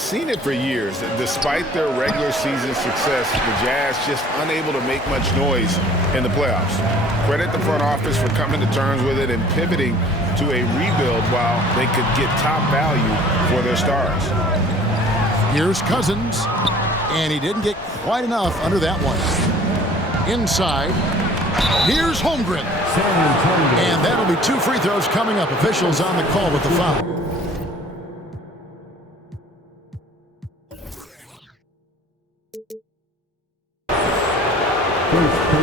seen it for years. Despite their regular season success, the Jazz just unable to make much noise in the playoffs. Credit the front office for coming to terms with it and pivoting to a rebuild while they could get top value for their stars. Here's Cousins, and he didn't get quite enough under that one. Inside, here's Holmgren. And that'll be 2 free throws coming up. Officials on the call with the foul.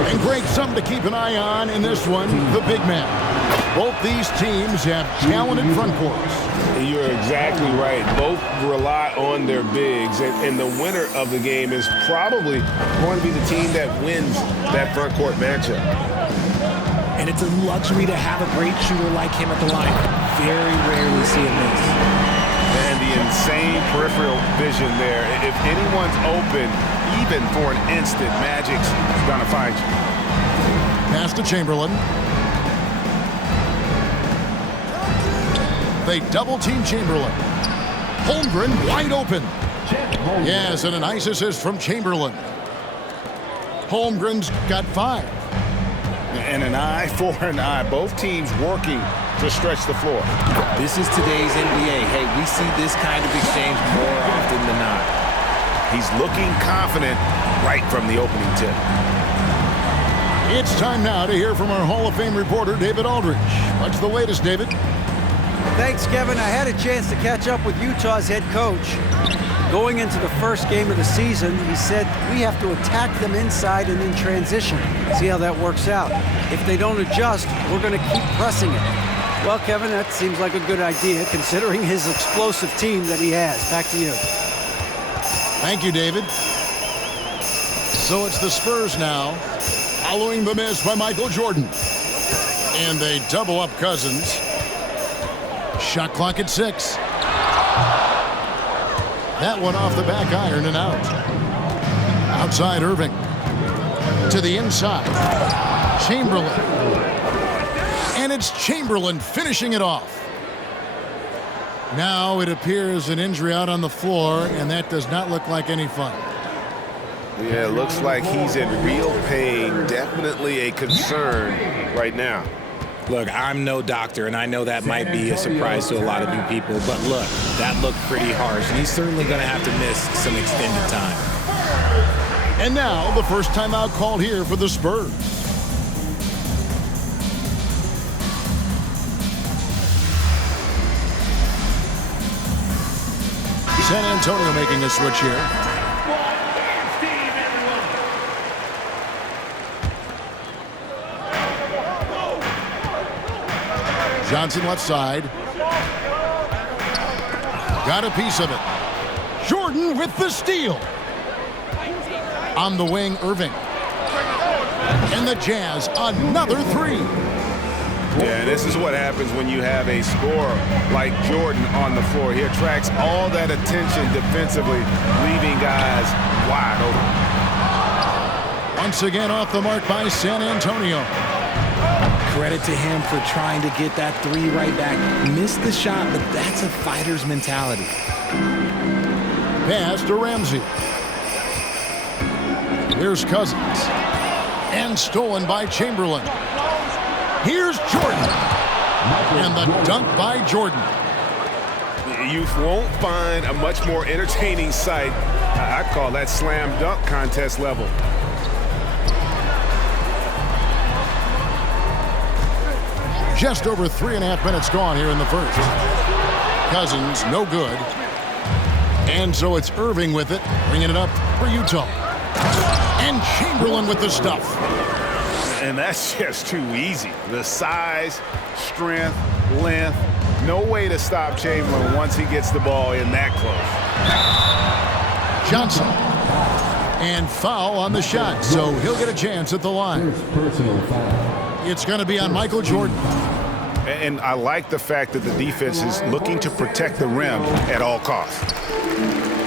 And Greg, something to keep an eye on in this one, the big man. Both these teams have talented front courts. You're exactly right. Both rely on their bigs, and the winner of the game is probably going to be the team that wins that front court matchup. And it's a luxury to have a great shooter like him at the line. Very rarely see him miss. And the insane peripheral vision there. If anyone's open, even for an instant, Magic's going to find you. Pass to Chamberlain. They double-team Chamberlain. Holmgren wide open. Yes, and a nice assist from Chamberlain. Holmgren's got 5. And an eye for an eye. Both teams working to stretch the floor. This is today's NBA. Hey, we see this kind of exchange more often than not. He's looking confident right from the opening tip. It's time now to hear from our Hall of Fame reporter, David Aldridge. What's the latest, David? Thanks, Kevin. I had a chance to catch up with Utah's head coach. Going into the first game of the season, he said, we have to attack them inside and in transition. See how that works out. If they don't adjust, we're going to keep pressing it. Well, Kevin, that seems like a good idea, considering his explosive team that he has. Back to you. Thank you, David. So it's the Spurs now, following the miss by Michael Jordan. And they double up Cousins. Shot clock at 6. That one off the back iron and out. Outside Irving. To the inside. Chamberlain. And it's Chamberlain finishing it off. Now it appears an injury out on the floor, and that does not look like any fun. Yeah, it looks like he's in real pain. Definitely a concern right now. Look, I'm no doctor, and I know that might be a surprise to a lot of new people, but look, that looked pretty harsh, and he's certainly going to have to miss some extended time. And now, the first timeout called here for the Spurs. San Antonio making a switch here. Johnson left side. Got a piece of it. Jordan with the steal. On the wing, Irving. And the Jazz, another 3. Yeah, this is what happens when you have a scorer like Jordan on the floor. He attracts all that attention defensively, leaving guys wide open. Once again off the mark by San Antonio. Credit to him for trying to get that 3 right back. Missed the shot, but that's a fighter's mentality. Pass to Ramsey. Here's Cousins. And stolen by Chamberlain. Here's Jordan. And the dunk by Jordan. You won't find a much more entertaining sight. I'd call that slam dunk contest level. Just over 3.5 minutes gone here in the first. Cousins, no good. And so it's Irving with it, bringing it up for Utah. And Chamberlain with the stuff. And that's just too easy. The size, strength, length, no way to stop Chamberlain once he gets the ball in that close. Johnson. And foul on the shot, so he'll get a chance at the line. It's going to be on Michael Jordan. And I like the fact that the defense is looking to protect the rim at all costs.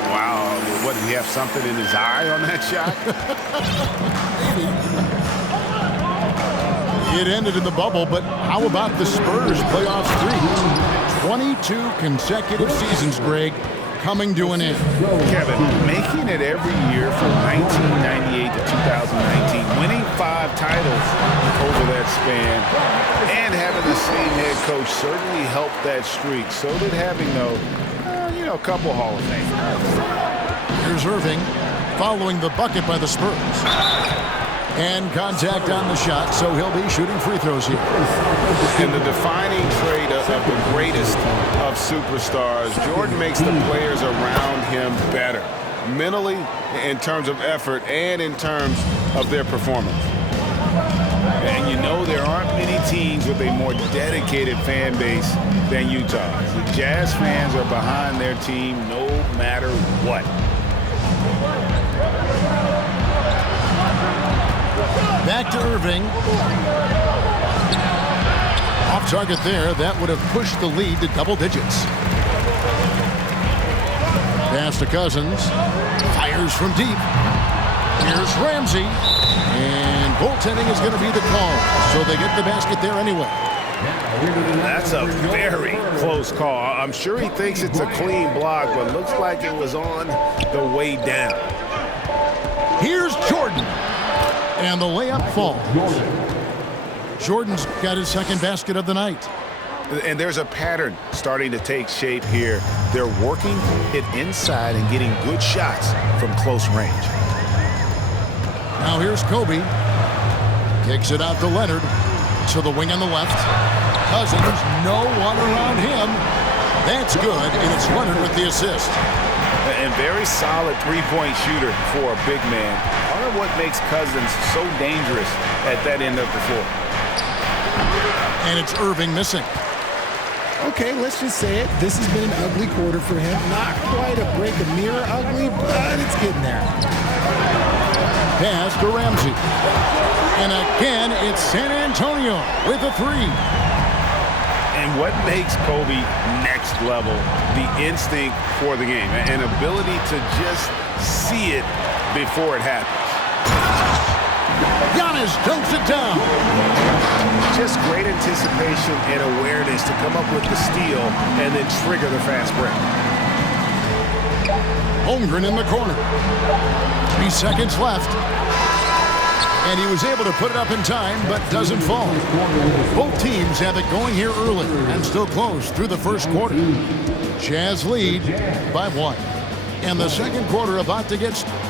Wow, what, did he have something in his eye on that shot? It ended in the bubble, but how about the Spurs playoff streak? 22 consecutive seasons, Greg. coming to an end. Kevin, making it every year from 1998 to 2019, winning 5 titles over that span, and having the same head coach certainly helped that streak. So did having, though, a couple Hall of Fame. Here's Irving following the bucket by the Spurs. And contact on the shot, so he'll be shooting free throws here. And the defining trait of the greatest of superstars, Jordan makes the players around him better, mentally, in terms of effort, and in terms of their performance. And there aren't many teams with a more dedicated fan base than Utah. The Jazz fans are behind their team no matter what. Back to Irving. Off target there. That would have pushed the lead to double digits. Pass to Cousins. Fires from deep. Here's Ramsey. And goaltending is going to be the call. So they get the basket there anyway. That's a very close call. I'm sure he thinks it's a clean block, but looks like it was on the way down. Here's Jordan. And the layup falls. Jordan's got his second basket of the night. And there's a pattern starting to take shape here. They're working it inside and getting good shots from close range. Now here's Kobe. Kicks it out to Leonard. To the wing on the left. Cousins, no one around him. That's good, and it's Leonard with the assist. And very solid three-point shooter for a big man. Part of what makes Cousins so dangerous at that end of the floor. And it's Irving missing. Okay, let's just say it. This has been an ugly quarter for him. Not quite a break a mirror ugly, but it's getting there. Pass to Ramsey. And again, it's San Antonio with a three. And what makes Kobe next level, the instinct for the game, an ability to just see it before it happens. Giannis dunks it down. Just great anticipation and awareness to come up with the steal and then trigger the fast break. Holmgren in the corner. 3 seconds left. And he was able to put it up in time, but doesn't fall. Both teams have it going here early and still close through the first quarter. Jazz lead by 1. And the second quarter about to get started.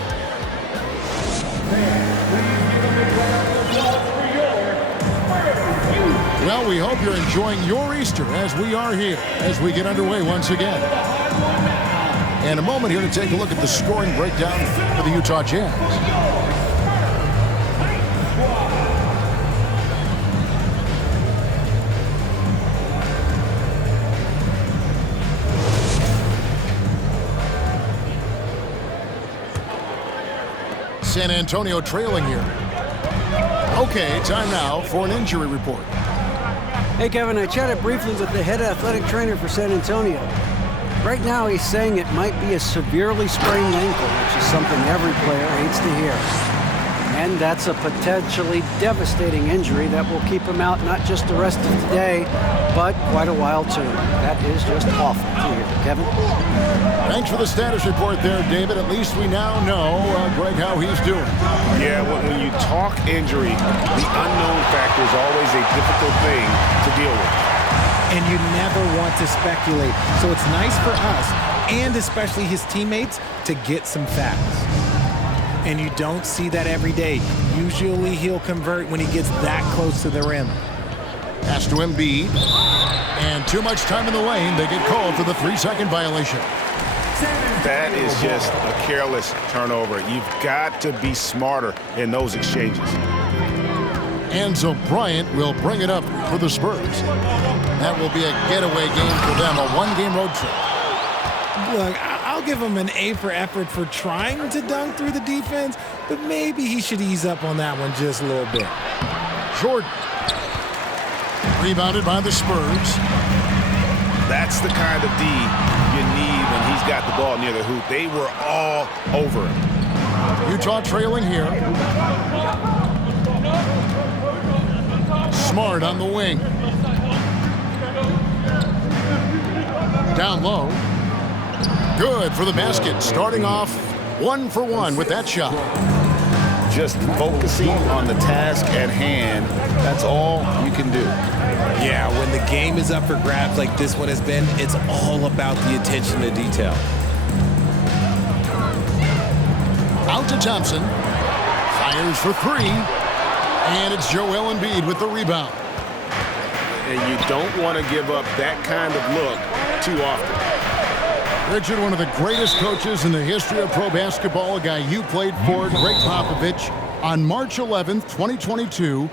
Well, we hope you're enjoying your Easter as we are here as we get underway once again. And a moment here to take a look at the scoring breakdown for the Utah Jazz. San Antonio trailing here. Okay, time now for an injury report. Hey, Kevin, I chatted briefly with the head athletic trainer for San Antonio. Right now, he's saying it might be a severely sprained ankle, which is something every player hates to hear. And that's a potentially devastating injury that will keep him out not just the rest of today, but quite a while, too. That is just awful to hear. Kevin? Thanks for the status report there, David. At least we now know, Greg, how he's doing. Yeah, when you talk injury, the unknown factor is always a difficult thing to deal with. And you never want to speculate. So it's nice for us, and especially his teammates, to get some facts. And you don't see that every day. Usually he'll convert when he gets that close to the rim. Pass to Embiid. And too much time in the lane. They get called for the 3-second violation. That is just a careless turnover. You've got to be smarter in those exchanges. Enzo Bryant will bring it up for the Spurs. That will be a getaway game for them, a one-game road trip. Look, I'll give him an A for effort for trying to dunk through the defense, but maybe he should ease up on that one just a little bit. Jordan. Rebounded by the Spurs. That's the kind of D you need when he's got the ball near the hoop. They were all over him. Utah trailing here. Smart on the wing. Down low. Good for the basket, starting off 1 for 1 with that shot. Just focusing on the task at hand, that's all you can do. Yeah, when the game is up for grabs like this one has been, it's all about the attention to detail. Out to Thompson. Fires for 3. And it's Joel Embiid with the rebound. And you don't want to give up that kind of look too often. Richard, one of the greatest coaches in the history of pro basketball, a guy you played for, Greg Popovich, on March 11th, 2022,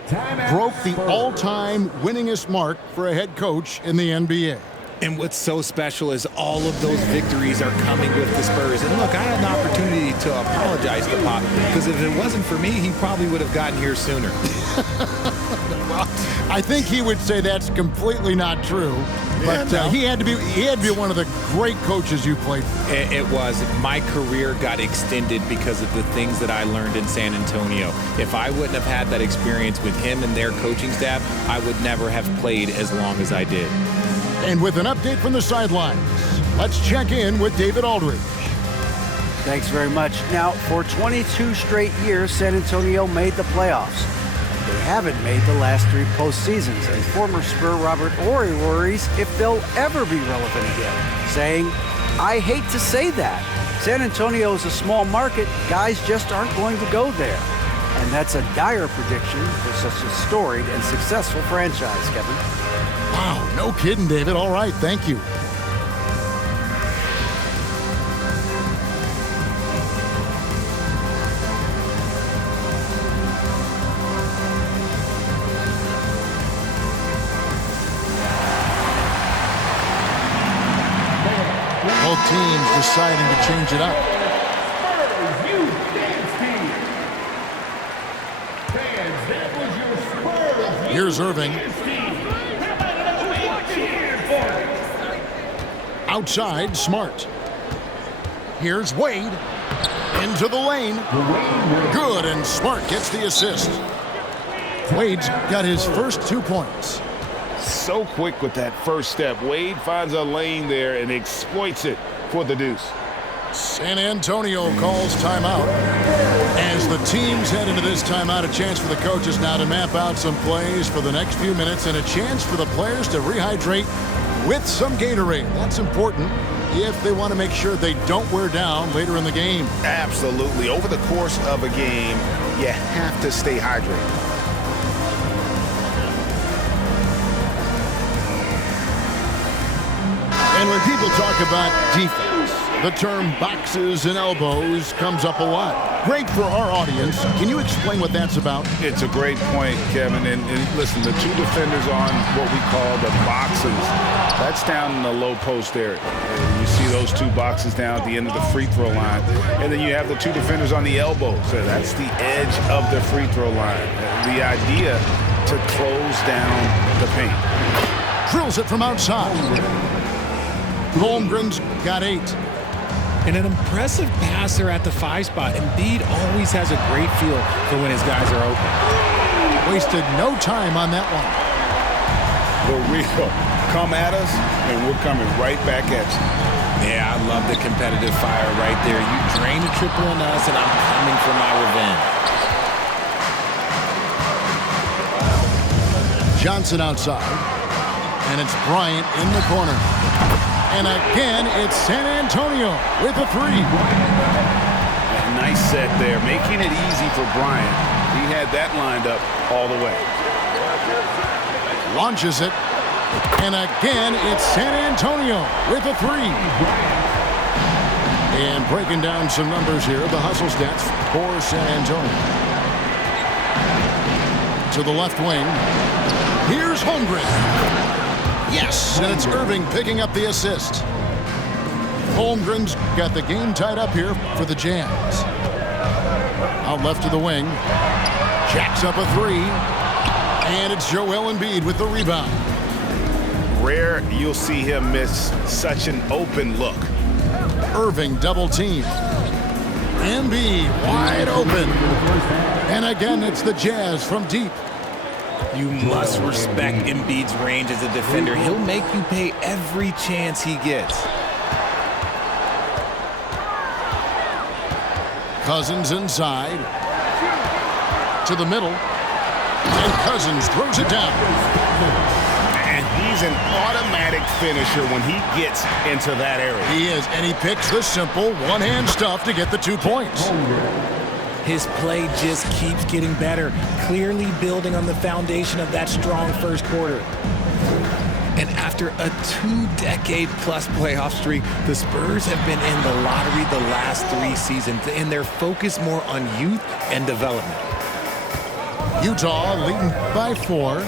broke the all-time winningest mark for a head coach in the NBA. And what's so special is all of those victories are coming with the Spurs. And look, I had an opportunity to apologize to Pop, because if it wasn't for me, he probably would have gotten here sooner. Well, I think he would say that's completely not true. But he had to be one of the great coaches you played for. It was. My career got extended because of the things that I learned in San Antonio. If I wouldn't have had that experience with him and their coaching staff, I would never have played as long as I did. And with an update from the sidelines, let's check in with David Aldridge. Thanks very much. Now, for 22 straight years, San Antonio made the playoffs. They haven't made the last 3 postseasons, and former Spur Robert Horry worries if they'll ever be relevant again, saying, "I hate to say that. San Antonio is a small market. Guys just aren't going to go there." And that's a dire prediction for such a storied and successful franchise, Kevin. Wow, no kidding, David. All right, thank you. Both teams deciding to change it up. Here's Irving. Outside, Smart. Here's Wade. Into the lane. Good, and Smart gets the assist. Wade's got his first 2 points. So quick with that first step. Wade finds a lane there and exploits it for the deuce. San Antonio calls timeout. As the teams head into this timeout, a chance for the coaches now to map out some plays for the next few minutes and a chance for the players to rehydrate with some Gatorade. That's important if they want to make sure they don't wear down later in the game. Absolutely. Over the course of a game, you have to stay hydrated. And when people talk about defense, the term boxes and elbows comes up a lot. Great for our audience. Can you explain what that's about? It's a great point, Kevin. And listen, the 2 defenders on what we call the boxes, that's down in the low post area. You see those 2 boxes down at the end of the free throw line. And then you have the 2 defenders on the elbows. So that's the edge of the free throw line. The idea to close down the paint. Drills it from outside. Holmgren's got 8. And an impressive passer at the 5 spot. Embiid always has a great feel for when his guys are open. Wasted no time on that one. The real come at us, and we're coming right back at you. Yeah, I love the competitive fire right there. You drain a triple on us, and I'm coming for my revenge. Johnson outside. And it's Bryant in the corner. And again, it's San Antonio with a 3. A nice set there, making it easy for Bryant. He had that lined up all the way. Launches it. And again, it's San Antonio with a 3. And breaking down some numbers here, the hustle stats for San Antonio. To the left wing. Here's Holmgren. Yes, and it's Irving picking up the assist. Holmgren's got the game tied up here for the Jazz. Out left to the wing. Jacks up a 3. And it's Joel Embiid with the rebound. Rare you'll see him miss such an open look. Irving double team. Embiid wide open. And again, it's the Jazz from deep. You must respect Embiid's range as a defender. He'll make you pay every chance he gets. Cousins inside. To the middle. And Cousins throws it down. And he's an automatic finisher when he gets into that area. He is, and he picks the simple one-hand stuff to get the 2 points. His play just keeps getting better, clearly building on the foundation of that strong first quarter. And after a 2-decade-plus playoff streak, the Spurs have been in the lottery the last 3 seasons, and they're focused more on youth and development. Utah leading by 4.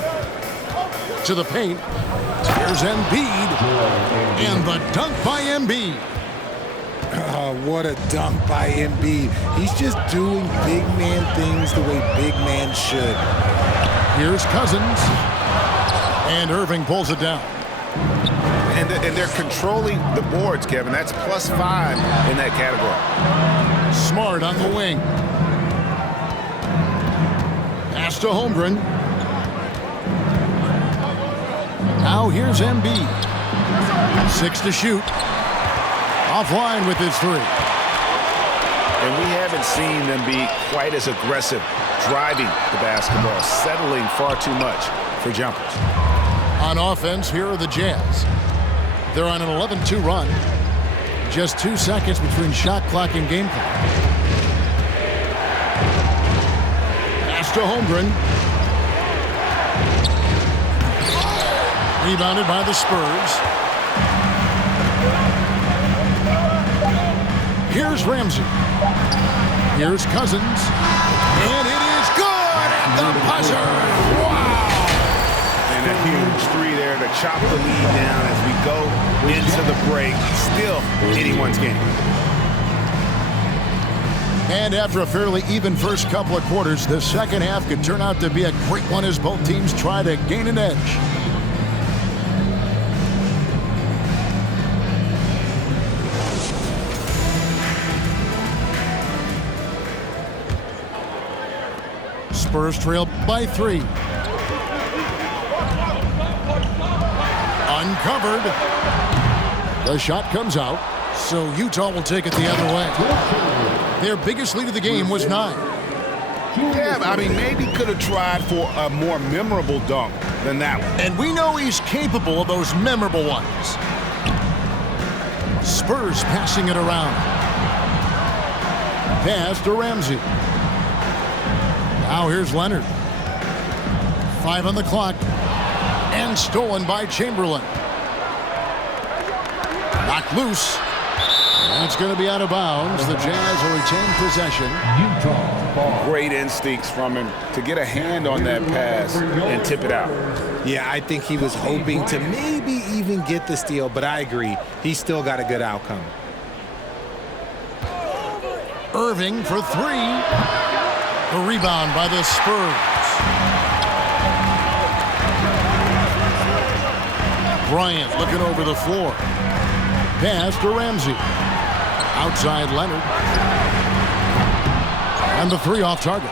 To the paint. Here's Embiid. And the dunk by Embiid. Oh, what a dunk by Embiid. He's just doing big man things the way big man should. Here's Cousins. And Irving pulls it down. And they're controlling the boards, Kevin. That's +5 in that category. Smart on the wing. Pass to Holmgren. Now here's Embiid. 6 to shoot. Offline with his 3. And we haven't seen them be quite as aggressive driving the basketball, settling far too much for jumpers. On offense, here are the Jazz. They're on an 11-2 run. Just 2 seconds between shot clock and game clock. Pass to Holmgren. Rebounded by the Spurs. Here's Ramsey. Here's Cousins. And it is good at the buzzer. Wow! And a huge 3 there to chop the lead down as we go into the break. Still anyone's game. And after a fairly even first couple of quarters, the second half could turn out to be a great one as both teams try to gain an edge. Spurs trail by 3. Uncovered. The shot comes out, so Utah will take it the other way. Their biggest lead of the game was 9. Yeah, I mean, maybe could have tried for a more memorable dunk than that one. And we know he's capable of those memorable ones. Spurs passing it around. Pass to Ramsey. Now here's Leonard. 5 on the clock. And stolen by Chamberlain. Knocked loose. And it's going to be out of bounds. The Jazz will retain possession. Great instincts from him to get a hand on that pass and tip it out. Yeah, I think he was hoping to maybe even get the steal, but I agree. He still got a good outcome. Irving for 3. The rebound by the Spurs. Bryant looking over the floor. Pass to Ramsey. Outside Leonard. And the 3 off target.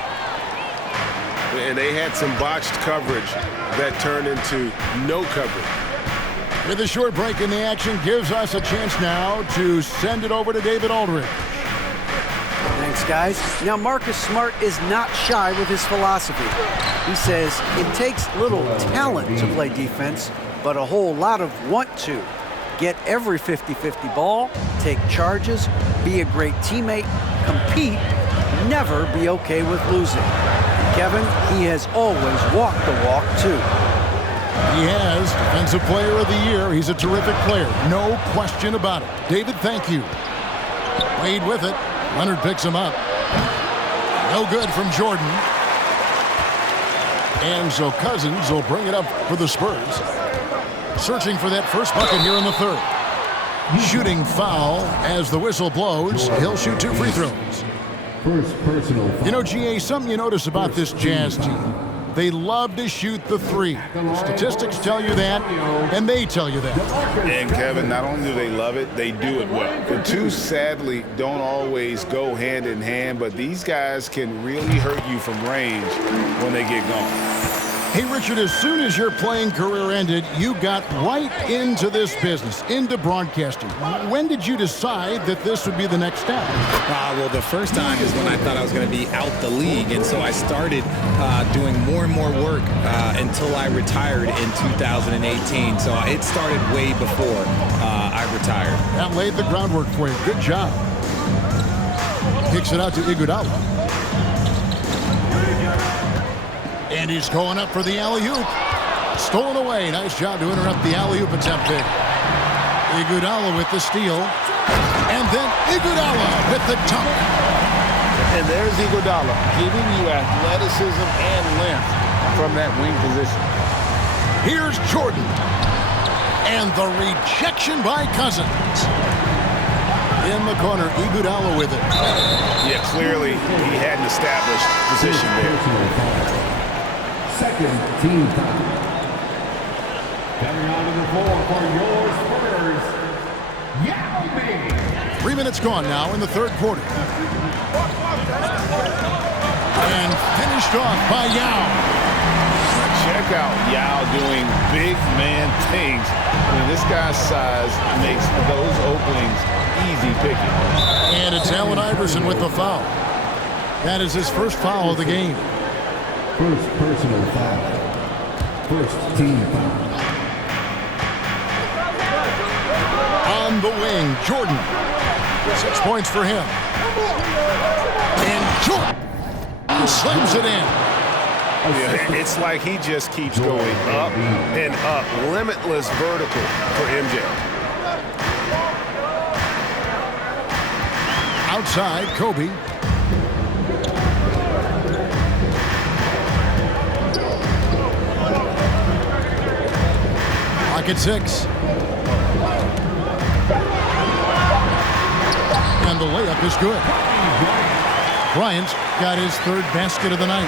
And they had some botched coverage that turned into no coverage. With a short break in the action, gives us a chance now to send it over to David Aldridge. Thanks, guys. Now, Marcus Smart is not shy with his philosophy. He says it takes little talent to play defense, but a whole lot of want to. Get every 50-50 ball, take charges, be a great teammate, compete, never be okay with losing. Kevin, he has always walked the walk, too. He has Defensive Player of the Year. He's a terrific player. No question about it. David, thank you. Wade with it. Leonard picks him up. No good from Jordan. And so Cousins will bring it up for the Spurs. Searching for that first bucket here in the 3rd. Shooting foul as the whistle blows. He'll shoot 2 free throws. First personal foul. You know, GA, something you notice about this Jazz team. They love to shoot the 3. The statistics tell you that, and they tell you that. And Kevin, not only do they love it, they do it well. The 2 sadly don't always go hand in hand, but these guys can really hurt you from range when they get going. Hey, Richard, as soon as your playing career ended, you got right into this business, into broadcasting. When did you decide that this would be the next step? Well, the first time is when I thought I was going to be out the league, and so I started doing more and more work until I retired in 2018. So it started way before I retired. That laid the groundwork for you. Good job. Kicks it out to Iguodala. And he's going up for the alley-oop. Stolen away. Nice job to interrupt the alley-oop attempt there. Iguodala with the steal. And then Iguodala with the dunk. And there's Iguodala giving you athleticism and length from that wing position. Here's Jordan. And the rejection by Cousins. In the corner, Iguodala with it. Yeah, clearly he had an established position there. Second team foul. Coming onto the floor for your Spurs, Yao Ming. 3 minutes gone now in the third quarter. And finished off by Yao. Check out Yao doing big man things. I mean, this guy's size makes those openings easy picking. And it's Allen Iverson with the foul. That is his first foul of the game. First personal foul. First team foul. On the wing, Jordan. 6 points for him. And Jordan slams it in. Yeah, it's like he just keeps going up and up. Limitless vertical for MJ. Outside, Kobe. At 6. And the layup is good. Bryant's got his third basket of the night.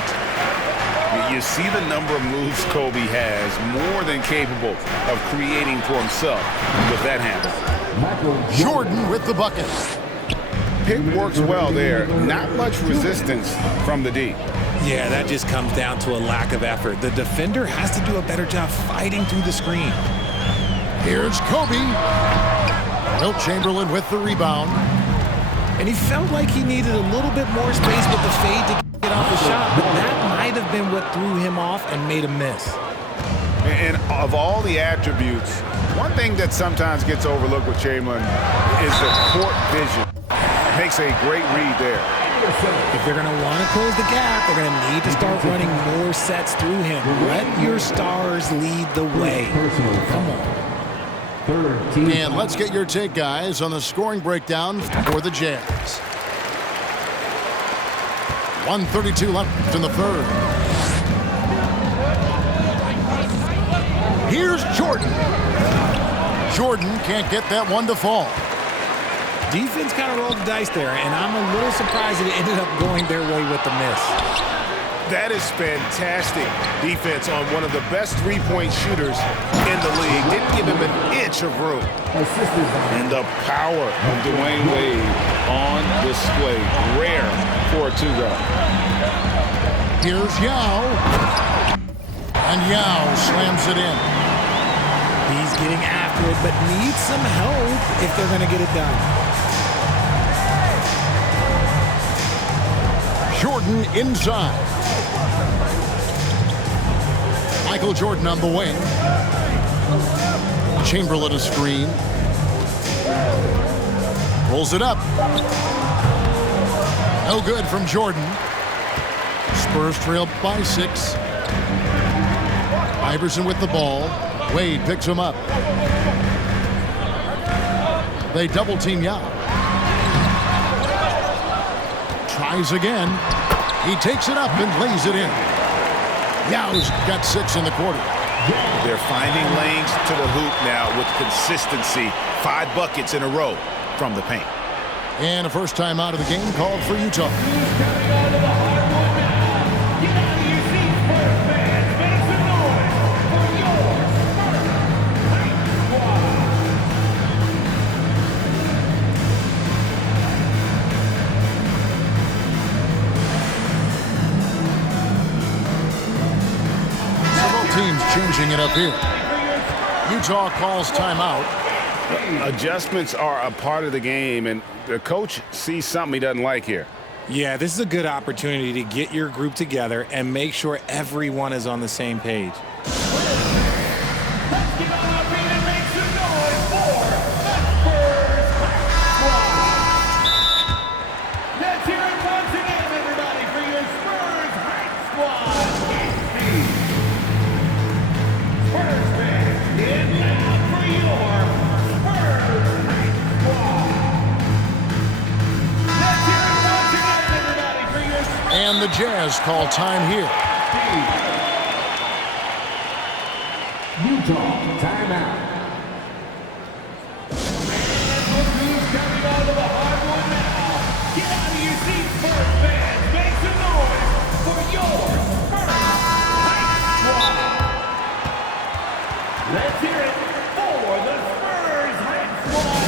You see the number of moves Kobe has, more than capable of creating for himself with that handle. Jordan with the bucket. Pick works well there. Not much resistance from the D. Yeah, that just comes down to a lack of effort. The defender has to do a better job fighting through the screen. Here's Kobe. Wilt Chamberlain with the rebound. And he felt like he needed a little bit more space with the fade to get off the shot, but that might have been what threw him off and made him miss. And of all the attributes, one thing that sometimes gets overlooked with Chamberlain is the court vision. Makes a great read there. If they're going to want to close the gap, they're going to need to start running more sets through him. Let your stars lead the way. Come on. And let's get your take, guys, on the scoring breakdown for the Jazz. 1:32 left in the third. Here's Jordan. Jordan can't get that one to fall. Defense kind of rolled the dice there, and I'm a little surprised that it ended up going their way with the miss. That is fantastic defense on one of the best three-point shooters in the league. Didn't give him an inch of room. And the power of Dwayne Wade on display. Rare for a two-guard. Here's Yao. And Yao slams it in. He's getting after it, but needs some help if they're going to get it done. Jordan inside. Michael Jordan on the wing. Chamberlain a screen. Rolls it up. No good from Jordan. Spurs trail by 6. Iverson with the ball. Wade picks him up. They double team Yao. Tries again. He takes it up and lays it in. Yao's got 6 in the quarter. They're finding lanes to the hoop now with consistency. 5 buckets in a row from the paint. And a first time out of the game called for Utah. changing it up here. Utah calls timeout. Adjustments are a part of the game, and the coach sees something he doesn't like here. Yeah, this is a good opportunity to get your group together and make sure everyone is on the same page. And the Jazz call time here. Utah, timeout. And look who's coming onto the hardwood now. Get out of your seats, Spurs fans. Make some noise for your Spurs Hype Squad. Let's hear it for the Spurs Hype Squad.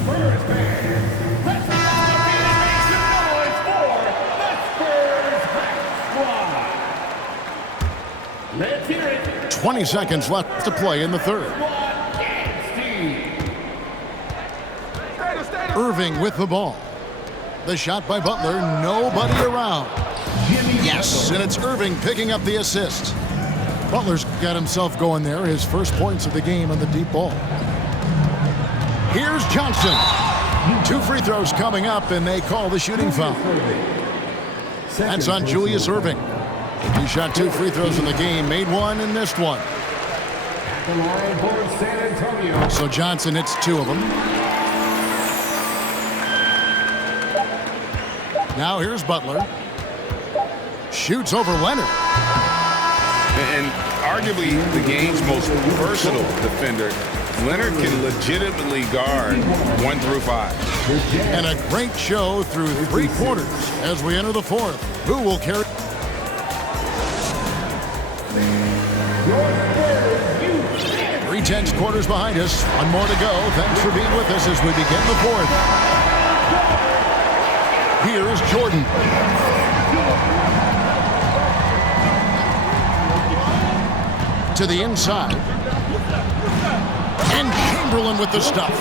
Spurs fans, let's get out of here and make some noise for the Spurs Hype Squad. Let's hear it. 20 seconds left to play in the third. Irving with the ball. The shot by Butler, nobody around. Yes, and it's Irving picking up the assist. Butler's got himself going there, his first points of the game on the deep ball. Here's Johnson. 2 free throws coming up, and they call the shooting foul. That's on Julius Irving. He shot 2 free throws in the game, made 1 and missed 1. The line for San Antonio. So Johnson hits 2 of them. Now here's Butler. Shoots over Leonard. And arguably the game's most versatile defender, Leonard can legitimately guard 1 through 5. And a great show through 3 quarters as we enter the fourth. Who will carry? Three tenths quarters behind us. 1 more to go. Thanks for being with us as we begin the fourth. Here's Jordan. To the inside. And Chamberlain with the stuff.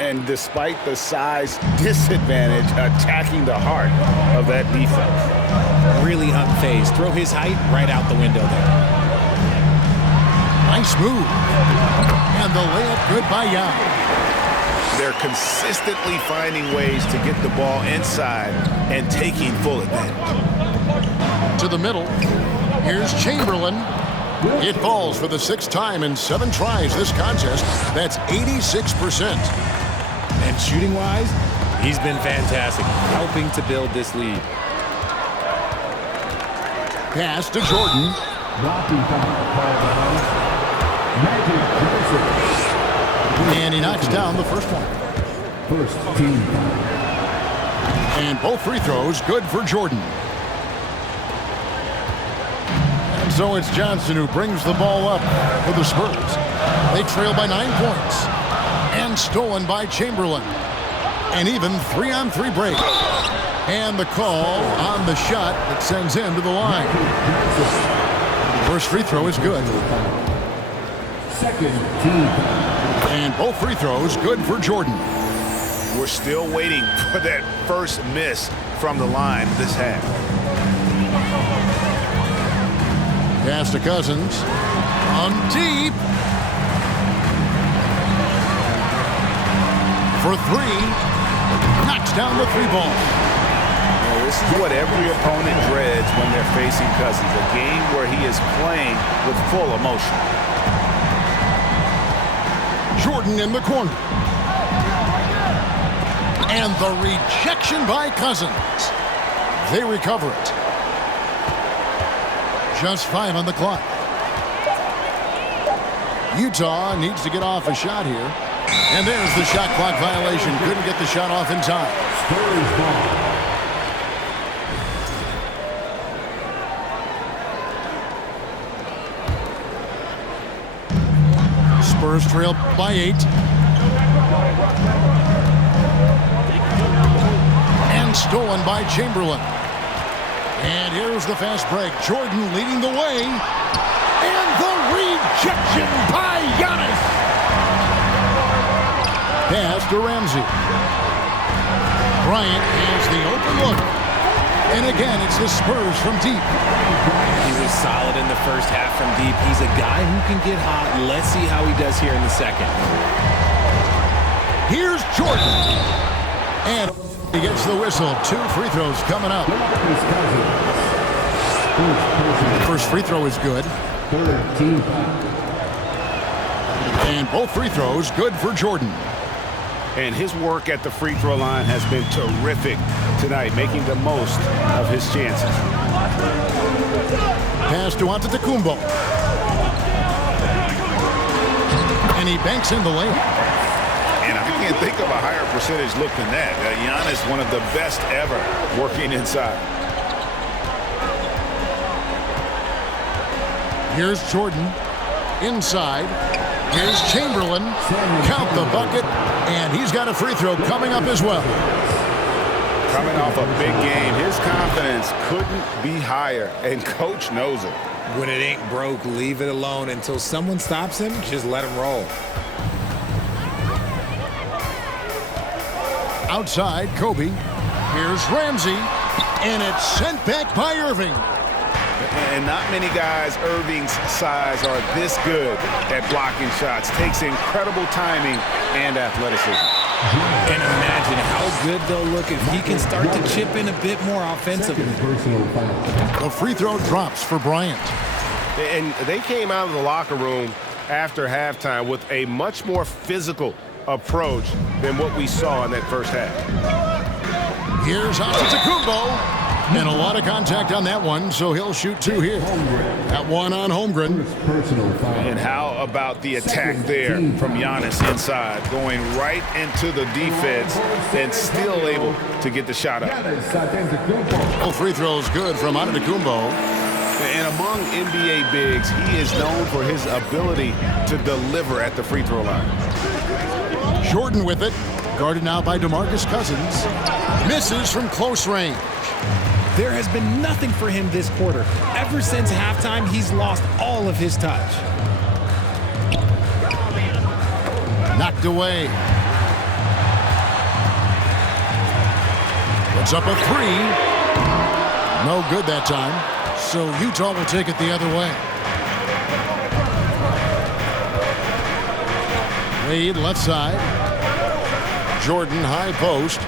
And despite the size disadvantage, attacking the heart of that defense. Really unfazed. Throw his height right out the window there. Nice move. And the layup good by Young. They're consistently finding ways to get the ball inside and taking full advantage. To the middle. Here's Chamberlain. It falls for the 6th time in 7 tries this contest. That's 86%. And shooting-wise, he's been fantastic, helping to build this lead. Pass to Jordan. And he knocks down the first one. First team. And both free throws good for Jordan. And so it's Johnson who brings the ball up for the Spurs. They trail by 9 points. And stolen by Chamberlain. And even 3-on-3 break. And the call on the shot that sends him to the line. First free throw is good. Second team. And both free throws good for Jordan. We're still waiting for that first miss from the line this half. Pass to Cousins. On deep. For 3. Knocks down the 3 ball. Well, this is what every opponent dreads when they're facing Cousins. A game where he is playing with full emotion. Jordan in the corner. And the rejection by Cousins. They recover it. Just 5 on the clock. Utah needs to get off a shot here. And there's the shot clock violation. Couldn't get the shot off in time. Spurs ball. Spurs trail by 8. And stolen by Chamberlain. And here's the fast break. Jordan leading the way. And the rejection by Giannis. Pass to Ramsey. Bryant has the open look. And again, it's the Spurs from deep. He was solid in the first half from deep. He's a guy who can get hot. Let's see how he does here in the second. Here's Jordan. And he gets the whistle. 2 free throws coming up. First free throw is good. And both free throws good for Jordan. And his work at the free throw line has been terrific tonight, making the most of his chances. Pass to Antetokounmpo. And he banks in the lane. And I can't think of a higher percentage look than that. Giannis, one of the best ever working inside. Here's Jordan. Inside. Here's Chamberlain. Count the bucket. And he's got a free throw coming up as well. Coming off a big game, his confidence couldn't be higher, and coach knows it. When it ain't broke, leave it alone. Until someone stops him, just let him roll. Outside, Kobe. Here's Ramsey. And it's sent back by Irving. And not many guys Irving's size are this good at blocking shots. Takes incredible timing and athleticism. And imagine how good they'll look if he can start to chip in a bit more offensively. The free throw drops for Bryant. And they came out of the locker room after halftime with a much more physical approach than what we saw in that first half. Here's Antetokounmpo. And a lot of contact on that one, so he'll shoot 2 here. That one on Holmgren. And how about the attack there from Giannis inside, going right into the defense and still able to get the shot up. Both free throws good from Antetokounmpo. And among NBA bigs, he is known for his ability to deliver at the free throw line. Jordan with it, guarded now by DeMarcus Cousins. Misses from close range. There has been nothing for him this quarter. Ever since halftime, he's lost all of his touch. Knocked away. Puts up a 3. No good that time. So Utah will take it the other way. Wade left side. Jordan high post.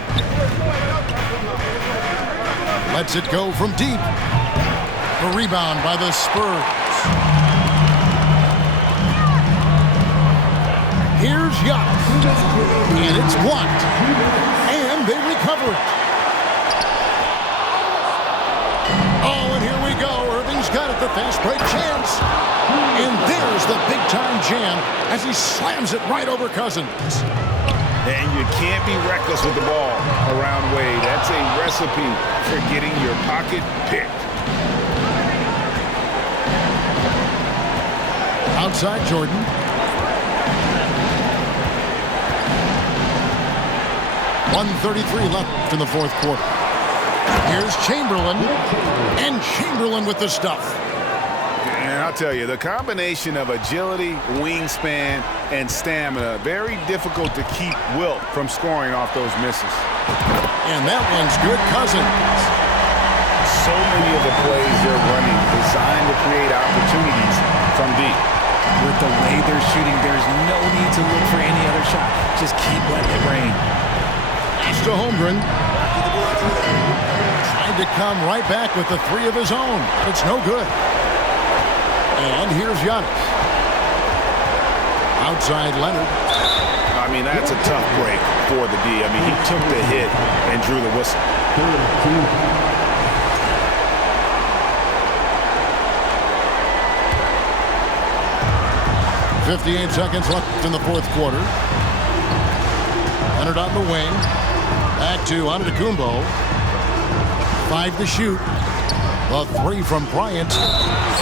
Lets it go from deep. The rebound by the Spurs. Here's Giannis. And it's blocked. And they recover it. Oh, and here we go. Irving's got it, the fast break chance. And there's the big-time jam as he slams it right over Cousins. And you can't be reckless with the ball around Wade. That's a recipe for getting your pocket picked. Outside Jordan. .133 left in the fourth quarter. Here's Chamberlain. And Chamberlain with the stuff. And I'll tell you, the combination of agility, wingspan, and stamina, very difficult to keep Wilt from scoring off those misses. And that one's good. Cousins. So many of the plays they're running designed to create opportunities from deep. With the way they're shooting, there's no need to look for any other shot. Just keep letting it rain. Pass to Holmgren. Trying to come right back with the 3 of his own. But it's no good. And here's Giannis. Outside Leonard. I mean, that's a tough break for the D. I mean, he took the hit and drew the whistle. 58 seconds left in the fourth quarter. Leonard on the wing. Back to Antetokounmpo. 5 to shoot. The 3 from Bryant.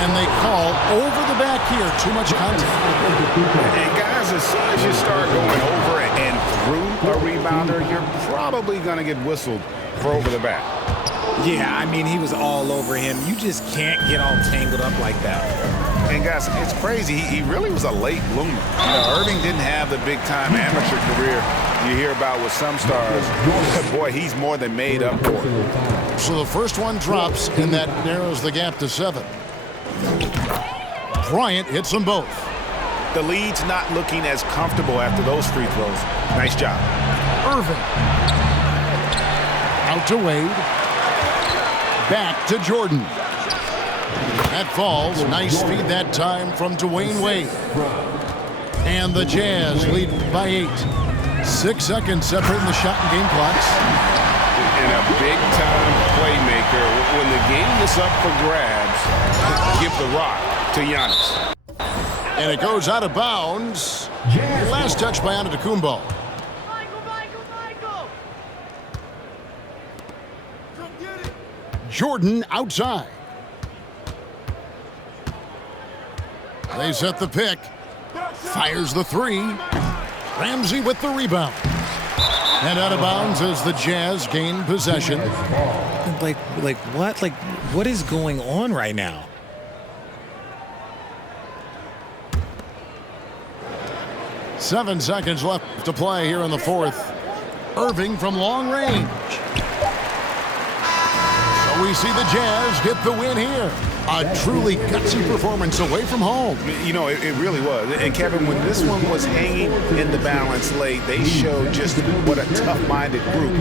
And they call over the back here. Too much contact. And guys, as soon as you start going over and through a rebounder, you're probably going to get whistled for over the back. Yeah, I mean, he was all over him. You just can't get all tangled up like that. And guys, it's crazy. He really was a late bloomer. You know, Irving didn't have the big-time amateur career you hear about with some stars. But boy, he's more than made up for it. So the first one drops, and that narrows the gap to 7. Bryant hits them both. The lead's not looking as comfortable after those free throws. Nice job. Irving. Out to Wade. Back to Jordan. That falls. Nice feed that time from Dwayne Wade. And the Jazz lead by 8. 6 seconds separating the shot and game clocks. And a big-time playmaker. When the game is up for grabs, give the rock to Giannis. And it goes out of bounds. Last touch by Antetokounmpo. Jordan outside. They set the pick. Fires the 3. Ramsey with the rebound. And out of bounds as the Jazz gain possession. Like what? Like, what is going on right now? Seven seconds left to play here in the fourth. Irving from long range. So we see the Jazz get the win here. A truly gutsy performance away from home. You know, it really was. And Kevin, when this one was hanging in the balance late, they showed just what a tough-minded group